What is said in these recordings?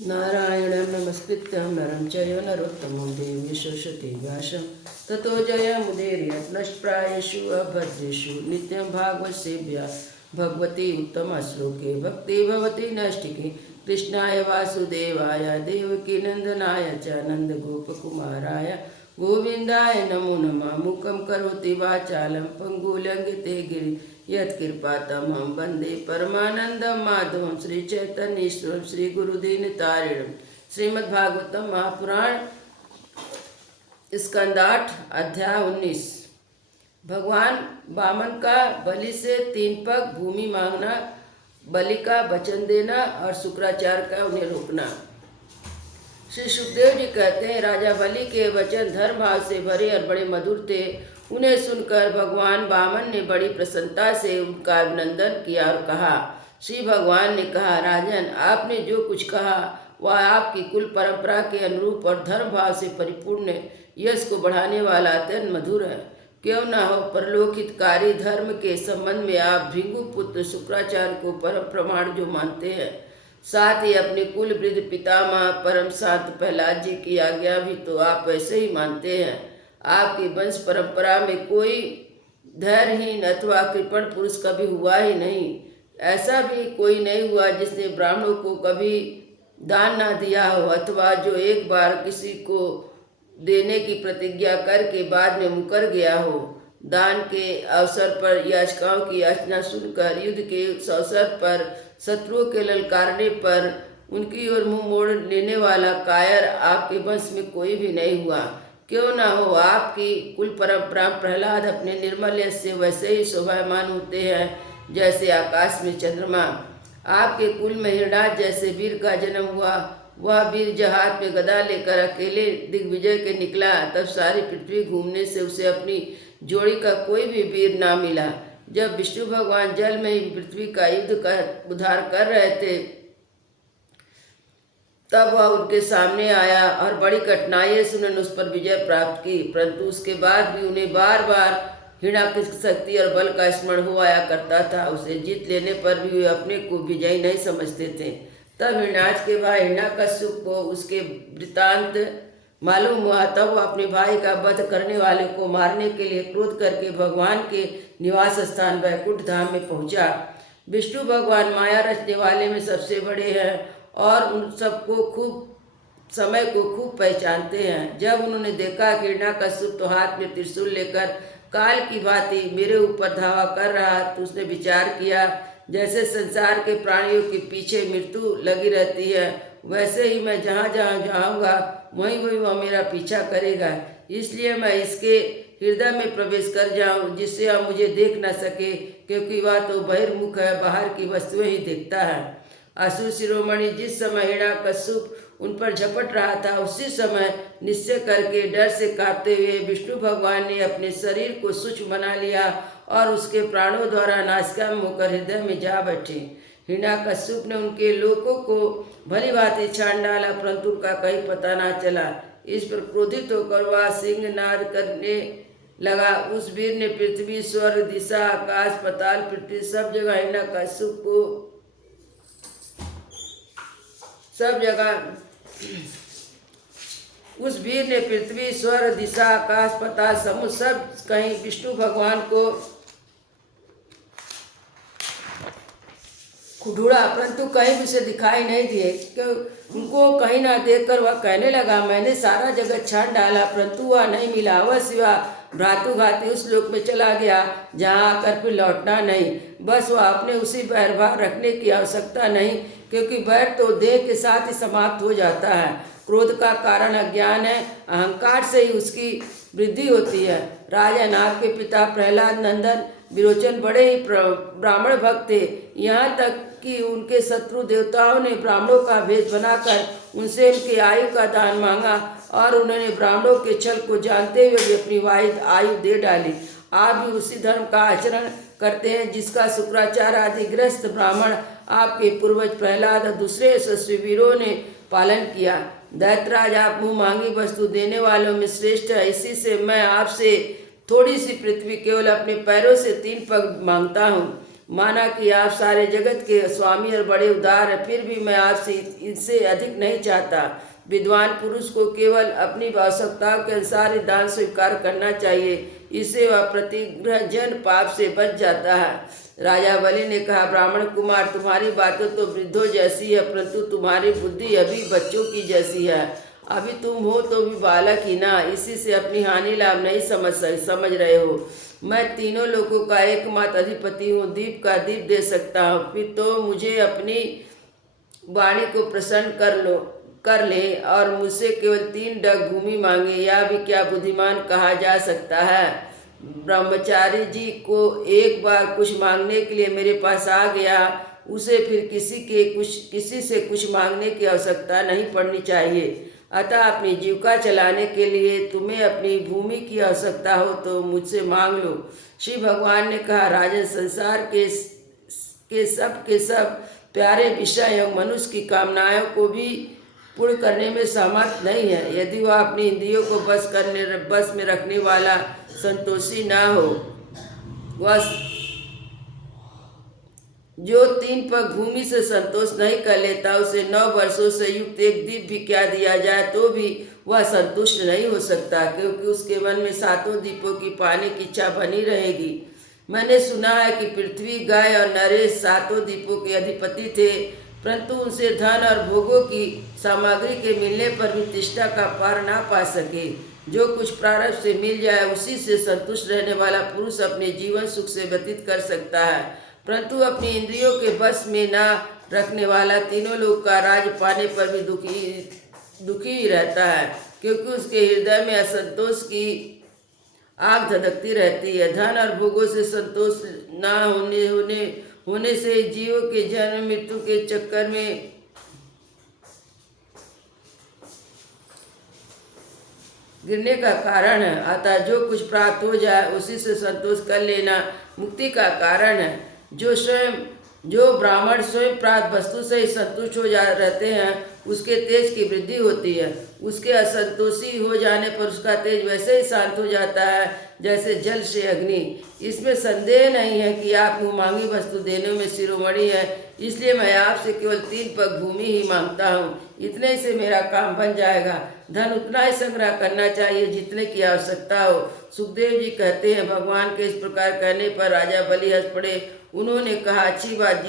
नारायणं नमस्कृत्य नरं चैव नरोत्तमं देवीं सरस्वतीं व्यासं ततो जयमुदीरयत्नश्प्रायेषु अभद्रेषु नित्यं भागवतसेव्या भगवती उत्तमश्लोके भक्ति भवति नैष्टिके कृष्णाय वासुदेवाय देवकीनन्दनाय च नन्दगोपकुमाराय गोविन्दाय नमो नमः। मूकं करोति वाचालं पङ्गुलङ्घिते गिरि यत्कृपातमहं वन्दे परमानन्दं माधवं श्रीचैतन्येश्वरं श्रीगुरुदीनतारिणं। श्रीमद्भागवतम महापुराण स्कंद 8 अध्याय 19। भगवान वामन का बलि से 3 पग भूमि मांगना, बलि का वचन देना और शुक्राचार्य का उन्हें रोकना। श्री सुखदेव जी कहते हैं, राजा बलि के वचन धर्म भाव से भरे और बड़े मधुर थे। उन्हें सुनकर भगवान वामन ने बड़ी प्रसन्नता से उनका अभिनंदन किया और कहा। श्री भगवान ने कहा, राजन, आपने जो कुछ कहा वह आपकी कुल परंपरा के अनुरूप और धर्म भाव से परिपूर्ण यश को बढ़ाने वाला अत्यंत मधुर है। क्यों न हो, परलोक हितकारी धर्म के संबंध में आप भृगु पुत्र शुक्राचार्य को परम प्रमाण जो मानते हैं, साथ ही अपने कुल वृद्ध पितामह परम शांत प्रहलाद जी की आज्ञा भी तो आप ऐसे ही मानते हैं। आपकी वंश परंपरा में कोई धैर्यहीन अथवा कृपण पुरुष कभी हुआ ही नहीं। ऐसा भी कोई नहीं हुआ जिसने ब्राह्मणों को कभी दान ना दिया हो, अथवा जो एक बार किसी को देने की प्रतिज्ञा करके बाद में मुकर गया हो। दान के अवसर पर याचिकाओं की याचना सुनकर युद्ध के अवसर पर शत्रुओं के ललकारने पर उनकी ओर मुंह मोड़ लेने वाला कायर आपके वंश में कोई भी नहीं हुआ। क्यों ना हो, आपकी कुल परंपरा प्रहलाद अपने निर्मल यश से वैसे ही शोभायमान होते हैं जैसे आकाश में चंद्रमा। आपके कुल में हिरणाज जैसे वीर का जन्म हुआ। वह वीर जब हाथ में गदा लेकर अकेले दिग्विजय के निकला, तब सारी पृथ्वी घूमने से उसे अपनी जोड़ी का कोई भी वीर ना मिला। जब विष्णु भगवान जल में ही पृथ्वी का युद्ध का उद्धार कर रहे थे, तब वह उनके सामने आया और बड़ी कठिनाई से उन्होंने उस पर विजय प्राप्त की। परंतु उसके बाद भी उन्हें बार बार हिरणा की शक्ति और बल का स्मरण हो आया करता था। उसे जीत लेने पर भी वे अपने को विजयी नहीं समझते थे। तब हिरणाज के भाई हिरण्याकश्यप को उसके वृत्तांत मालूम हुआ। तब वह अपने भाई का वध करने वाले को मारने के लिए क्रोध करके भगवान के निवास स्थान वैकुंठ धाम में पहुंचा। विष्णु भगवान माया रचने वाले में सबसे बड़े हैं और उन सबको समय को खूब पहचानते हैं। जब उन्होंने देखा कि हिरण्याकश्यप तो हाथ में त्रिशूल लेकर काल की भांति मेरे ऊपर धावा कर रहा, तो उसने विचार किया, जैसे संसार के प्राणियों के पीछे मृत्यु लगी रहती है, वैसे ही मैं जहाँ जहाँ जाऊँगा वहीं वहीं वह मेरा पीछा करेगा। इसलिए मैं इसके हृदय में प्रवेश कर जाऊँ, जिससे वह मुझे देख न सके, क्योंकि वह तो बहिर्मुख है, बाहर की वस्तुएं ही देखता है। असुर शिरोमणि जिस समय हिरण्याकश्यप उन पर झपट रहा था, उसी समय निश्चय करके डर से कांपते हुए विष्णु भगवान ने अपने शरीर को सूक्ष्म बना लिया और उसके प्राणों द्वारा नासिकाग्राम होकर हृदय में जा बैठे। हिरण्याकश्यप ने उनके लोकों को भली भांति छान डाला, परंतु उनका कहीं पता ना चला। इस पर क्रोधित होकर वह सिंहनाद करने लगा। उस वीर ने पृथ्वी, स्वर्ग, दिशा, आकाश, पाताल, पृथ्वी सब जगह हिरण्याकश्यप को उस वीर ने पृथ्वी, स्वर्ग, दिशा, आकाश, पाताल, समुद्र सब कहीं विष्णु भगवान को ढूंढा, परंतु कहीं भी उसे दिखाई नहीं दिए। उनको कहीं ना देखकर वह कहने लगा, मैंने सारा जगत छान डाला, परंतु वह नहीं मिला। वह सिवा भ्रातुघाती उस लोक में चला गया जहाँ आकर फिर लौटना नहीं। बस वह अपने उसी बैरभाव रखने की आवश्यकता नहीं, क्योंकि बैर तो देह के साथ ही समाप्त हो जाता है। क्रोध का कारण अज्ञान है, अहंकार से ही उसकी वृद्धि होती है। राजा नाग के पिता प्रहलाद नंदन विरोचन बड़े ही ब्राह्मण भक्त थे। यहाँ तक कि उनके शत्रु देवताओं ने ब्राह्मणों का भेष बनाकर उनसे उनकी आयु का दान मांगा और उन्होंने ब्राह्मणों के छल को जानते हुए भी अपनी आयु दे डाली। आप भी उसी धर्म का आचरण करते हैं जिसका शुक्राचार्य आदि ग्रस्त ब्राह्मण आपके पूर्वज प्रहलाद और दूसरे यशस्वी वीरों ने पालन किया। दैत्यराज, आप मुँह मांगी वस्तु देने वालों में श्रेष्ठ है। इसी से मैं आपसे थोड़ी सी पृथ्वी केवल अपने पैरों से 3 पग मांगता हूँ। माना कि आप सारे जगत के स्वामी और बड़े उदार हैं, फिर भी मैं आपसे इससे अधिक नहीं चाहता। विद्वान पुरुष को केवल अपनी आवश्यकताओं के अनुसार ही दान स्वीकार करना चाहिए, इससे वह प्रतिग्रहजन पाप से बच जाता है। राजा बलि ने कहा, ब्राह्मण कुमार, तुम्हारी बातें तो वृद्धों जैसी है, परंतु तुम्हारी बुद्धि अभी बच्चों की जैसी है। अभी तुम हो तो भी बालक ही ना, इसी से अपनी हानि लाभ नहीं समझ रहे हो। मैं तीनों लोगों का एकमात्र अधिपति हूँ, दीप का दीप दे सकता हूँ। फिर तो मुझे अपनी वाणी को प्रसन्न कर ले और मुझसे केवल 3 डग भूमि मांगे, या भी क्या बुद्धिमान कहा जा सकता है। ब्रह्मचारी जी को एक बार कुछ मांगने के लिए मेरे पास आ गया, उसे फिर किसी से कुछ मांगने की आवश्यकता नहीं पड़नी चाहिए। अतः अपनी जीविका चलाने के लिए तुम्हें अपनी भूमि की आवश्यकता हो तो मुझसे मांग लो। श्री भगवान ने कहा, राजन, संसार के सब प्यारे विषय एवं मनुष्य की कामनाओं को भी पूर्ण करने में समर्थ नहीं है, यदि वह अपनी इंद्रियों को बस में रखने वाला संतोषी ना हो। वह जो 3 पग भूमि से संतोष नहीं कर लेता, उसे 9 वर्षों से युक्त एक दीप भी क्या दिया जाए तो भी वह संतुष्ट नहीं हो सकता, क्योंकि उसके मन में 7 दीपों की पाने की इच्छा बनी रहेगी। मैंने सुना है कि पृथ्वी, गाय और नरेश 7 दीपों के अधिपति थे, परंतु उनसे धन और भोगों की सामग्री के मिलने पर भी तृष्णा का पार ना पा सके। जो कुछ प्रारब्ध से मिल जाए उसी से संतुष्ट रहने वाला पुरुष अपने जीवन सुख से व्यतीत कर सकता है, परंतु अपनी इंद्रियों के बस में ना रखने वाला तीनों लोग का राज पाने पर भी दुखी ही रहता है, क्योंकि उसके हृदय में असंतोष की आग धधकती रहती है। धन और भोगों से संतोष ना होने से जीवों के जन्म मृत्यु के चक्कर में गिरने का कारण है। अतः जो कुछ प्राप्त हो जाए उसी से संतोष कर लेना मुक्ति का कारण है। जो ब्राह्मण स्वयं प्राप्त वस्तु से ही संतुष्ट रहते हैं, उसके तेज की वृद्धि होती है। उसके असंतोषी हो जाने पर उसका तेज वैसे ही शांत हो जाता है जैसे जल से अग्नि। इसमें संदेह नहीं है कि आप मुँह-मांगी वस्तु देने में शिरोमणि है, इसलिए मैं आपसे केवल 3 पग भूमि ही मांगता हूँ। इतने से मेरा काम बन जाएगा। धन उतना ही संग्रह करना चाहिए जितने की आवश्यकता हो। सुखदेव जी कहते हैं, भगवान के इस प्रकार कहने पर राजा बलि हंस पड़े। उन्होंने कहा, अच्छी बात,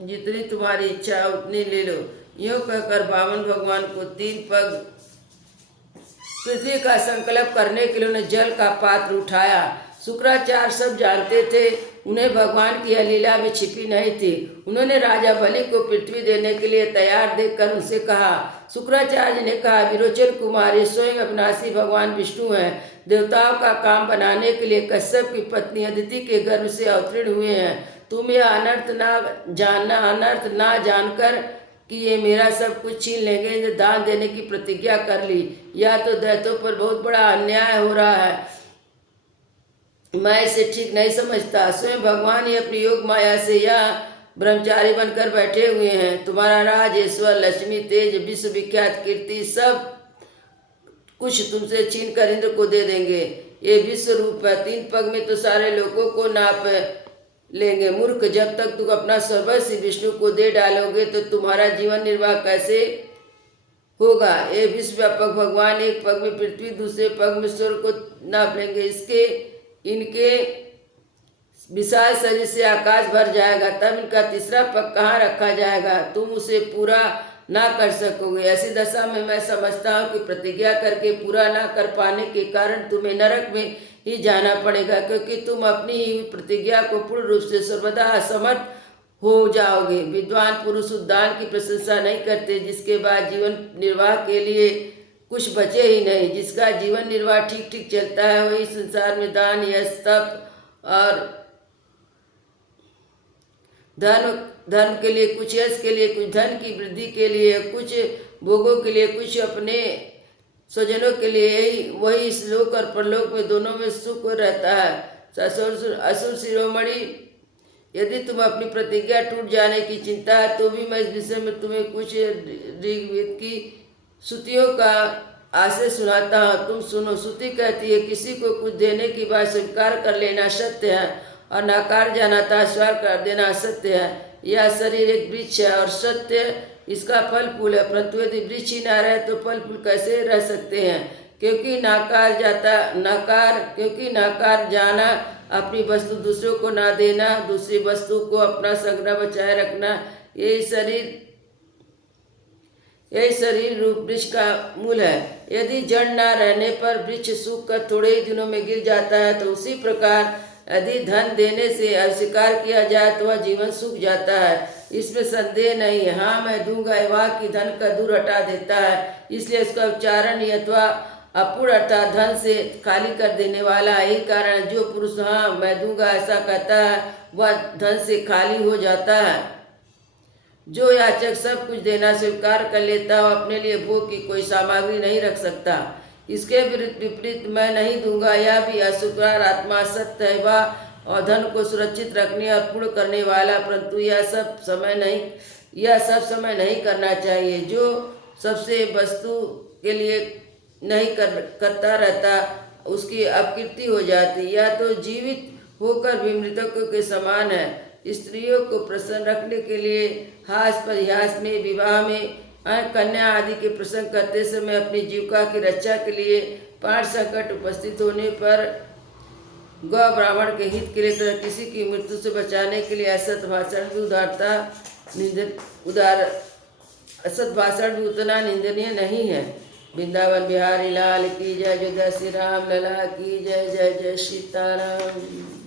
जितनी तुम्हारी इच्छा उतनी ले लो। यूँ कहकर वामन भगवान को 3 पग पृथ्वी का संकल्प करने के लिए उन्हें जल का पात्र उठाया। शुक्राचार्य सब जानते थे, उन्हें भगवान की यह लीला में छिपी नहीं थी। उन्होंने राजा बलि को पृथ्वी देने के लिए तैयार देखकर उनसे कहा। शुक्राचार्य ने कहा, विरोचन कुमार, ये स्वयं अविनाशी भगवान विष्णु हैं। देवताओं का काम बनाने के लिए कश्यप की पत्नी अदिति के गर्भ से अवतीर्ण हुए हैं। तुम यह अनर्थ ना जानकर कि ये मेरा सब कुछ छीन लेंगे, इन्हें दान देने की प्रतिज्ञा कर ली। या तो दैत्यों पर बहुत बड़ा अन्याय हो रहा है, मैं इसे ठीक नहीं समझता। स्वयं भगवान ही अपनी योग माया से यह ब्रह्मचारी बनकर बैठे हुए हैं। तुम्हारा राज, ईश्वर, लक्ष्मी, तेज, विश्व विख्यात कीर्ति सब कुछ तुमसे छीन कर इंद्र को दे देंगे। ये विश्व रूप है, 3 पग में तो सारे लोगों को नाप लेंगे। मूर्ख, जब तक तुम अपना सर्वस्व विष्णु को दे डालोगे तो तुम्हारा जीवन निर्वाह कैसे होगा। ये विश्वव्यापक भगवान एक पग में पृथ्वी, दूसरे पग में स्वर्ग को नाप लेंगे। इनके विशाल शरीर से आकाश भर जाएगा, तब इनका तीसरा पग कहाँ रखा जाएगा, तुम उसे पूरा ना कर सकोगे। ऐसी दशा में मैं समझता हूँ कि प्रतिज्ञा करके पूरा ना कर पाने के कारण तुम्हें नरक में ही जाना पड़ेगा, क्योंकि तुम अपनी ही प्रतिज्ञा को पूर्ण रूप से सर्वदा असमर्थ हो जाओगे। विद्वान पुरुष उद्दान की प्रशंसा नहीं करते, जिसके बाद जीवन निर्वाह के लिए कुछ बचे ही नहीं। जिसका जीवन निर्वाह ठीक ठीक चलता है वही संसार में दान, यश, तप और धर्म के लिए कुछ, यश के लिए कुछ, धन की वृद्धि के लिए कुछ, भोगों के लिए कुछ, अपने स्वजनों के लिए वही इस लोक और परलोक में दोनों में सुख रहता है। असुर शिरोमणि, यदि तुम अपनी प्रतिज्ञा टूट जाने की चिंता है तो भी मैं इस विषय में तुम्हें कुछ ऋग्वेद की श्रुतियों का आशय सुनाता हूँ, तुम सुनो। श्रुति कहती है, किसी को कुछ देने की बात स्वीकार कर लेना सत्य है और नकार जानाता स्वीकार कर देना सत्य है। यह शरीर एक वृक्ष है और सत्य इसका फल फूल है, परंतु यदि वृक्ष ही ना रहे तो फल फूल कैसे रह सकते हैं? क्योंकि नकार जाना, अपनी वस्तु दूसरों को ना देना, दूसरी वस्तु को अपना संग्रह बचाए रखना, यही शरीर रूप वृक्ष का मूल है। यदि जड़ ना रहने पर वृक्ष सूख कर थोड़े ही दिनों में गिर जाता है, तो उसी प्रकार यदि धन देने से अस्वीकार किया जाए तो वह जीवन सूख जाता है। इसमें संदेह नहीं है। हाँ मैं दूंगा यह वाक्य धन का दूर हटा देता है, इसलिए इसका उच्चारण अथवा अपूर्ण अर्थात धन से खाली कर देने वाला। यही कारण जो पुरुष हाँ मैं दूंगा ऐसा कहता है वह धन से खाली हो जाता है। जो याचक सब कुछ देना स्वीकार कर लेता है, अपने लिए भोग की कोई सामग्री नहीं रख सकता। इसके विपरीत मैं नहीं दूंगा यह भी अस्वीकार आत्मा सत्य है वह और धन को सुरक्षित रखने और पूर्ण करने वाला, परंतु यह सब समय नहीं करना चाहिए। जो सबसे वस्तु के लिए नहीं करता रहता उसकी अपकीर्ति हो जाती। यह तो जीवित होकर भी मृतकों के समान है। स्त्रियों को प्रसन्न रखने के लिए हास परिहास में, विवाह में, कन्या आदि के प्रसंग करते समय, अपनी जीविका की रक्षा के लिए, पाठ संकट उपस्थित होने पर, गौ ब्राह्मण के हित के लिए तथा किसी की मृत्यु से बचाने के लिए असत भाषण भी उतना निंदनीय नहीं है। वृंदावन बिहारी लाल की जय। जय श्री राम लला की जय। जय जय सीताराम।